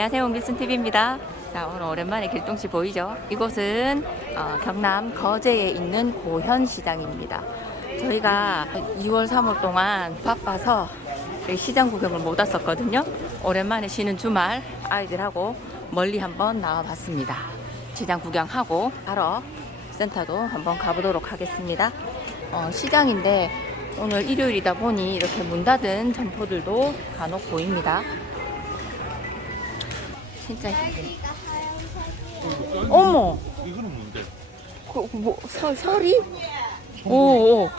안녕하세요. 옹길순 TV입니다. 자, 오늘 오랜만에 길동시 보이죠? 이곳은 어, 경남 거제에 있는 고현시장입니다. 저희가 2월, 3월 동안 바빠서 시장 구경을 못 왔었거든요. 오랜만에 쉬는 주말 아이들하고 멀리 한번 나와봤습니다. 시장 구경하고 바로 센터도 한번 가보도록 하겠습니다. 어, 시장인데 오늘 일요일이다 보니 이렇게 문 닫은 점포들도 간혹 보입니다. 진짜 어머 이거는 뭔데? 그, 그 뭐, 설, 설이? 오, 오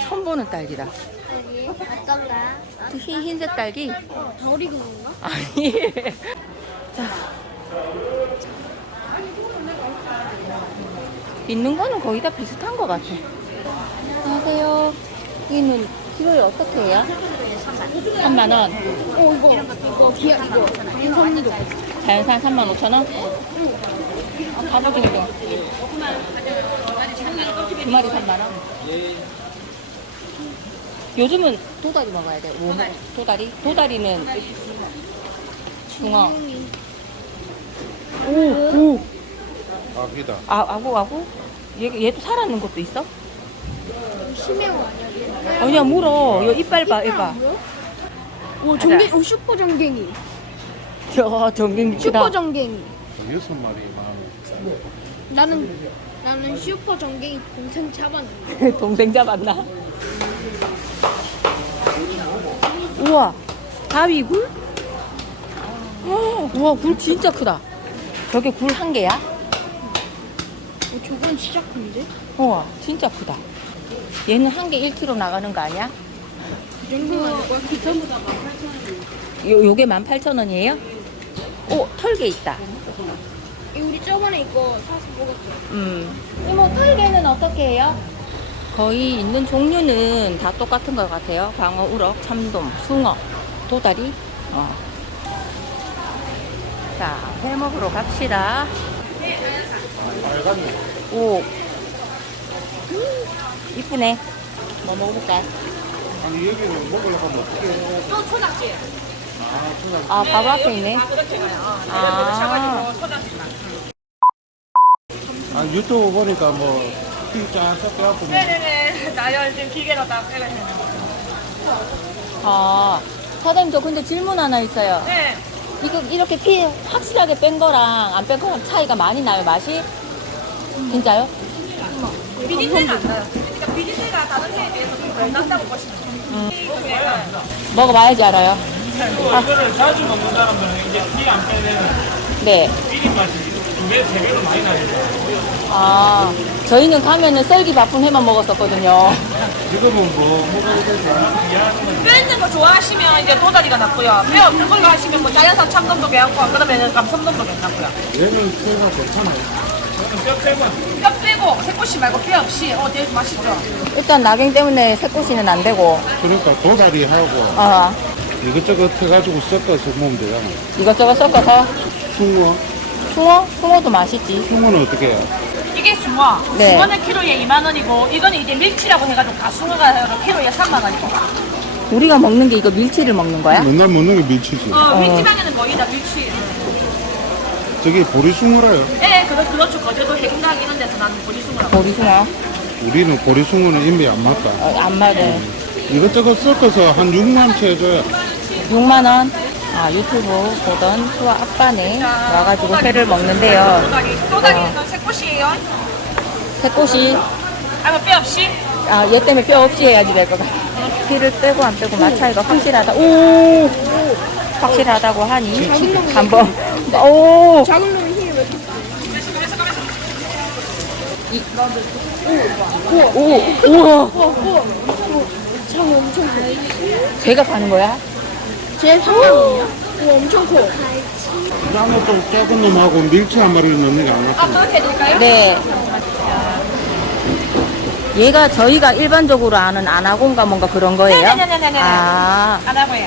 처음 보는 딸기다 어떤가? 흰, 흰색 딸기? 다오리 그런가? 아니 자 있는 거는 거의 다 비슷한 것 같아 안녕하세요 이는 키로에 어떻게 해요? 3만 원어 이거 이거 기아 이거 인삼리도 자연산 3만 5천 원? 아, 가격이도 두 마리 3만 원. 요즘은 도다리 먹어야 돼. 뭐? 도다리? 도다리는 중어. 오, 오. 아기다. 아, 아구, 아구? 얘, 얘도 살아있는 것도 있어? 심해요 아니야? 아니야, 물어. 여 이빨 봐, 이봐. 오 정갱 오 슈퍼 정갱이 저, 정갱 슈퍼 정갱이 여섯 마리 만 나는 나는 슈퍼 정갱이 동생 잡았는데 동생 잡았나? 우와, 바위 굴? 어, 우와, 굴 진짜 크다. 저게 굴 한 개야? 어, 저건 진짜 큰데? 우와, 진짜 크다. 얘는 한 개 1kg 나가는 거 아니야? 그 정도는 아닐 거야 기타보다 요, 요게 18,000원이에요? 오, 털개 있다. 우리 저번에 이거 사서 먹었어 음. 이모, 털개는 어떻게 해요? 거의 있는 종류는 다 똑같은 것 같아요. 광어, 우럭, 참돔, 숭어, 도다리. 어. 자, 회 먹으러 갑시다. 오. 음, 이쁘네. 뭐 먹어볼까? 아니 여기는 먹으려고 하면 어떻게 해? 또 초장집 아. 아, 바로 앞에 있네. 아, 아 유튜브 보니까 뭐 피자 섞여갖고 뭐 네네네. 나열 지금 기계로 다 빼가지고. 아. 사장님, 저 근데 질문 하나 있어요. 네. 이거 이렇게 피 확실하게 뺀 거랑 안 뺀 거랑 차이가 많이 나요, 맛이? 진짜요? 비린내가 안 나요. 그러니까 비린내가 다른 데에 비해서 좀덜 난다고 보시면 돼요. 음. 먹어봐야지 알아요. 이거를 자주 먹는 사람들은 이제 피 안 빼내는 네. 비린 맛이 두 배, 세 배로 많이 나니까. 아, 저희는 가면은 썰기 바쁜 회만 먹었었거든요. 지금은 뭐 먹어야 되지? 뼈 있는 거 좋아하시면 이제 도다리가 낫고요. 뼈 없는 걸로 하시면 뭐 자연산 참돔도 괜찮고 그러면 감성돔도 괜찮고요. 얘는 피가 괜찮아요. 저는 뼈 빼고 뼈 빼고 새꼬시 말고 뼈 없이 어 되게 맛있죠. 일단 낙행 때문에 새꼬시는 안 되고, 그러니까 도다리 하고 어, 이것저것 해가지고 섞어서 먹으면 되잖아. 이것저것 섞어서 숭어? 숭어? 숭어도 맛있지. 숭어는 어떻게 해? 이게 숭어. 네. 숭어는 키로에 2만 원이고 이거는 이제 밀치라고 해가지고 가숭어가 키로에 3만 원이고. 우리가 먹는 게 이거 밀치를 먹는 거야? 맨날 먹는 게 밀치지. 어, 밀치방에는 거의 다 밀치. 저기 보리숭어라요. 네, 그렇, 그렇죠. 거제도 해군당 이런 데서 나는 보리숭어라고. 보리숭어? 우리는 보리숭어는 입에 안 맞다. 어, 안 맞아. 이것저것 섞어서 한 6만치 해줘야 6만원. 아, 유튜브 보던 수아 아빠네 와가지고 회를 먹는데요. 새꼬시예요. 새꼬시, 아니면 뼈 없이? 아, 얘 때문에 뼈 없이 해야지 될 것 같아. 피를 빼고 안 빼고 맛 차이가 확실하다. 오! 확실하다고 하니 한번 오! 작은 놈이 힘이 왜 이렇게 오! 우와! 장 엄청 커 제가 가는 거야? 쟤 3만 원이야? 오 엄청 커 그다음에 또 작은 놈하고 밀치 한 마리를 넣는 게안 아, 해드릴까요? 네. 얘가 저희가 일반적으로 아는 아나곤가 뭔가 그런 거예요? 네네네네네. 아, 안 하고요.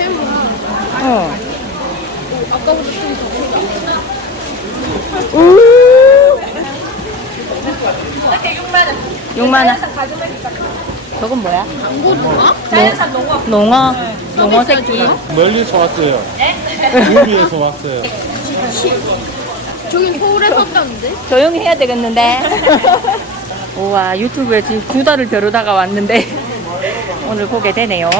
해보라 어. 아까보다 좀더 크다! 이렇게 6만 원. 6만 원. 저건 뭐야? 자연산 농어. 농어. 농어 새끼. 멀리서 왔어요. 무비에서 왔어요. 저기 서울에 섰다는데? 조용히 해야 되겠는데. 우와 유튜브에 지금 두 달을 벼르다가 왔는데 오늘 보게 되네요.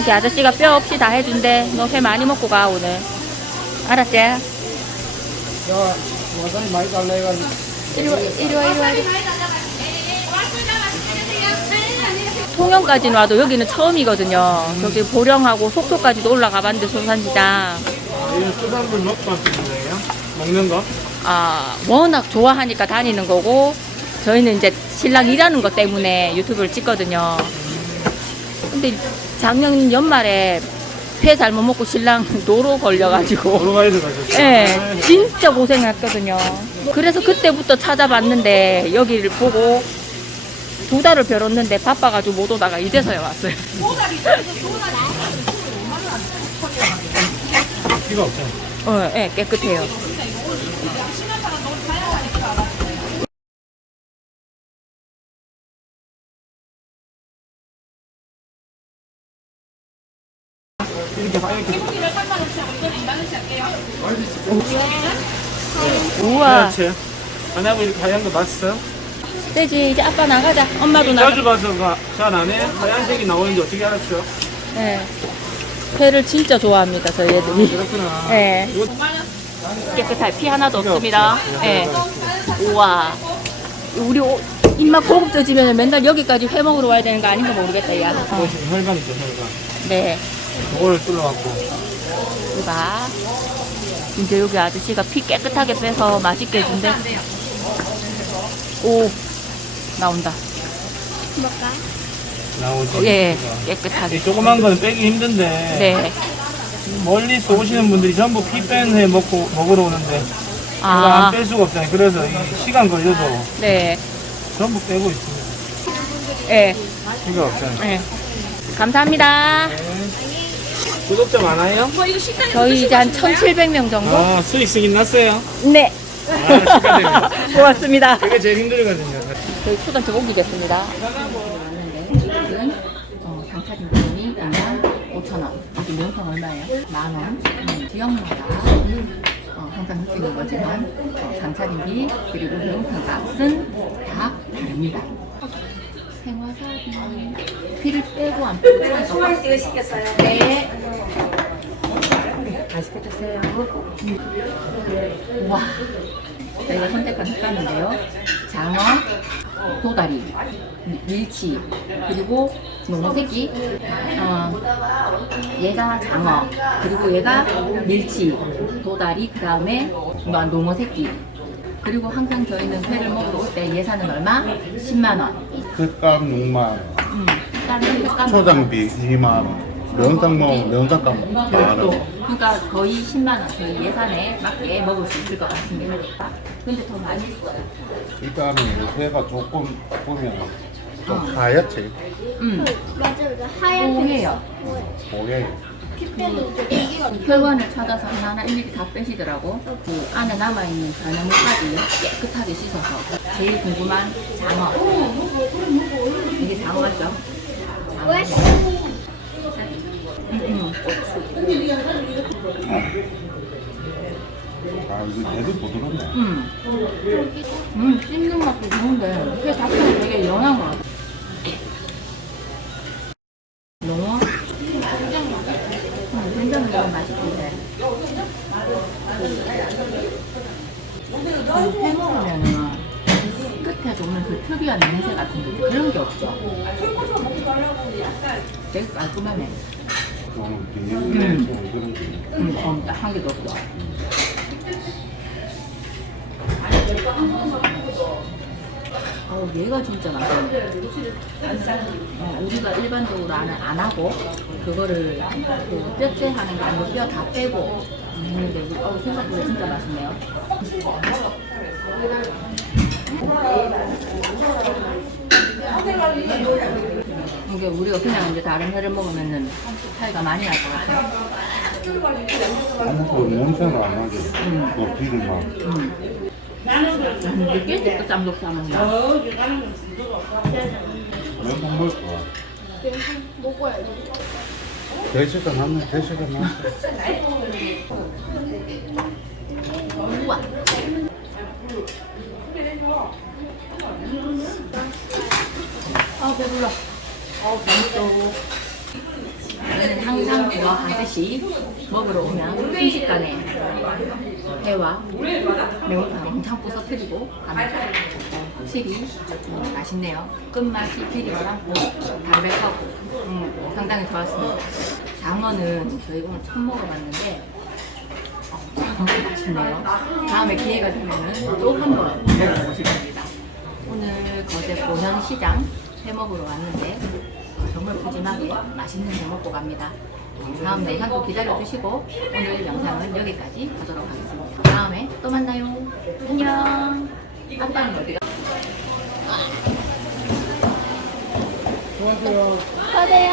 이렇게 아저씨가 뼈 없이 다 해준대. 너 회 많이 먹고 가 오늘. 알았지? 이리 와, 이리 와, 이리 와. 이리 와. 통영까지는 와도 여기는 처음이거든요. 저기 보령하고 속초까지도 올라가 봤는데 소산시장. 이건 수산물 먹고 하시는 거예요? 먹는 거? 아, 워낙 좋아하니까 다니는 거고, 저희는 이제 신랑 일하는 것 때문에 유튜브를 찍거든요. 근데 작년 연말에 회 잘못 먹고 신랑 노로 걸려가지고. 가셨어요? 예, 진짜 고생했거든요. 그래서 그때부터 찾아봤는데 여기를 보고 두 달을 벼렀는데 바빠가지고 못 오다가 이제서야 왔어요. 피가 없잖아. 어, 예, 깨끗해요. 우와, 그렇지. 안 하고 이렇게 하얀 거 봤어? 되지. 이제 아빠 나가자. 엄마도 나가. 자주 봐서 잘 안 해? 하얀색이 나오는지 어떻게 알았어? 예. 회를 진짜 좋아합니다, 저희 애들이. 그렇구나. 예. 깨끗할 피 하나도 없습니다. 예. 우와. 우리 오- 입맛 고급져지면 맨날 여기까지 회 먹으러 와야 되는 거 아닌가 모르겠다, 야. 어, 혈관 있죠, 혈관. 네. 그걸 뚫어갖고. 이봐. 이제 여기 아저씨가 피 깨끗하게 빼서 맛있게 해준대. 오. 나온다. 나오지. 예. 깨끗하게. 이 조그만 거는 빼기 힘든데. 네. 멀리서 오시는 분들이 전부 피뺀회 먹고 먹으러 오는데. 아. 안뺄 수가 없잖아요. 그래서 이 시간 걸려도 네. 전부 빼고 있습니다. 예. 피가 없잖아요. 예. 감사합니다. 구독자 많아요? 저희 이제 한 1,700명 정도? 아, 수익 승인 났어요? 네. 아, 축하드립니다. 고맙습니다. 그게 제일 힘들거든요. 저희 초단체 옮기겠습니다. 이것은 어, 상차림 비용이 인당 5,000원. 여기 명평 얼마예요? 만 원. 음, 지역마다 어, 항상 느끼는 거지만 어, 상차림비 그리고 명평 값은 다 다릅니다. 생화사비 피를 빼고 안 빼고 차이가 시켰어요. 네. 맛있게 드세요. 와. 저희가 선택한 흑감인데요. 장어, 도다리, 밀치, 그리고 농어새끼. 어, 얘가 장어, 그리고 얘가 밀치, 도다리, 그 다음에 농어새끼. 그리고 항상 저희는 회를 먹으러 올 때 예산은 얼마? 10만원. 횟감 6만 원, 음, 다른 흑감 초장비 2만 원, 명탕 먹으면 명탕값 만 별도. 원. 그러니까 거의 10만 원 저희 예산에 맞게 먹을 수 있을 것 같습니다. 근데 더 많이 써요. 일단은 회가 조금 보면 좀 하얗지, 음, 맞아요. 하얀 오해요. 보여요. 되게 혈관을 찾아서 하나하나 일일이 다 빼시더라고. 그 안에 남아있는 잔여물까지 깨끗하게 씻어서. 제일 궁금한 장어. 이게 장어 맞죠? 장어. 음, 아 이거 되게 부드럽네. 음. 음, 씹는 맛도 좋은데, 이게 자체가 되게 연한 것 같아. 특이한 냄새 같은 게 그런 게 없죠. 되게 깔끔하네. 음, 음, 한 개도 없어. 아우 얘가 진짜 맛있네. 어, 우리가 일반적으로 안, 안 하고 그거를 그 뼈째 하는 게 아니고 뼈 다 빼고 근데 어, 생각보다 진짜 맛있네요. 이게 우리가 그냥 이제 다른 회를 먹으면은 차이가 많이 날 것 같아요. 아무것도 냄새가 안 나게. 뭐 비린맛. 느낄 때도 짬독짬인가? 몇번 먹을 거야. 대시가 났네, 대시가 났어. 우와. 아 배불러. 어 배불러. 항상 좋아하듯이 먹으러 오면 순식간에 회와 매운탕 엄청 부서뜨리고 갑니다. 확실히 음, 맛있네요. 끝맛이 비리지 않고 담백하고 음, 상당히 좋았습니다. 장어는 저희 오늘 처음 먹어봤는데 정말 맛있네요. 다음에 기회가 되면은 또한 번 먹어보고 싶습니다. 오늘 거제 보현시장 회 먹으러 왔는데 정말 푸짐하게 맛있는 회 먹고 갑니다. 다음 영상도 기다려주시고 오늘 영상은 여기까지 하도록 하겠습니다. 다음에 또 만나요. 안녕. 아빠는 어디가? 수고하세요. 가세요.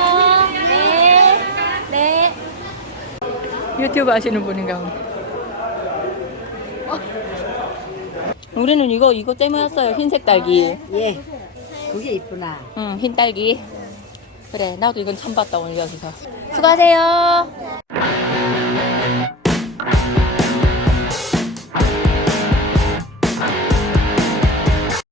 네. 네. 유튜브 하시는 분인가 보네. 어? 우리는 이거 이거 때문이었어요. 흰색 딸기. 예, 그게 이쁘나. 응, 흰 딸기. 그래, 나도 이건 처음 봤다 오늘 여기서. 수고하세요.